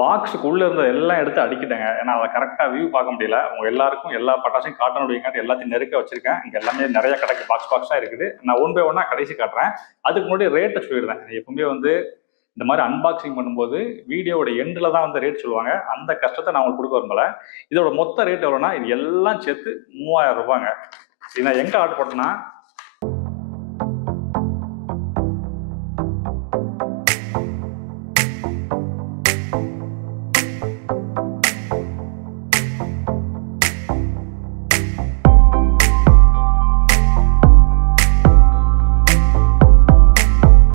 பாக்ஸுக்குள்ள இருந்த எல்லாம் எடுத்து அடிக்கிட்டேங்க. ஏன்னா அதை கரெக்டாக வியூ பார்க்க முடியல. உங்க எல்லாருக்கும் எல்லா பட்டாசையும் காட்டணும் அப்படிங்காட்டி எல்லாத்தையும் நெருக்க வச்சிருக்கேன். இங்கே எல்லாமே நிறைய கிடக்கு, பாக்ஸ் பாக்ஸாக இருக்குது. நான் ஒன் பை ஒன்னா கடைசி காட்டுறேன். அதுக்கு முன்னாடி ரேட்டை சொல்லிடுறேன். எப்பவுமே வந்து இந்த மாதிரி அன்பாக்சிங் பண்ணும்போது வீடியோட எண்டில் தான் வந்து ரேட் சொல்லுவாங்க. அந்த கஷ்டத்தை நான் உங்களுக்கு கொடுக்க விரும்பல. இதோட மொத்த ரேட் எவ்வளோனா இது எல்லாம் சேர்த்து 3000 ரூபாங்க. இது நான் எங்கே ஆர்டர் பண்ணேன்னா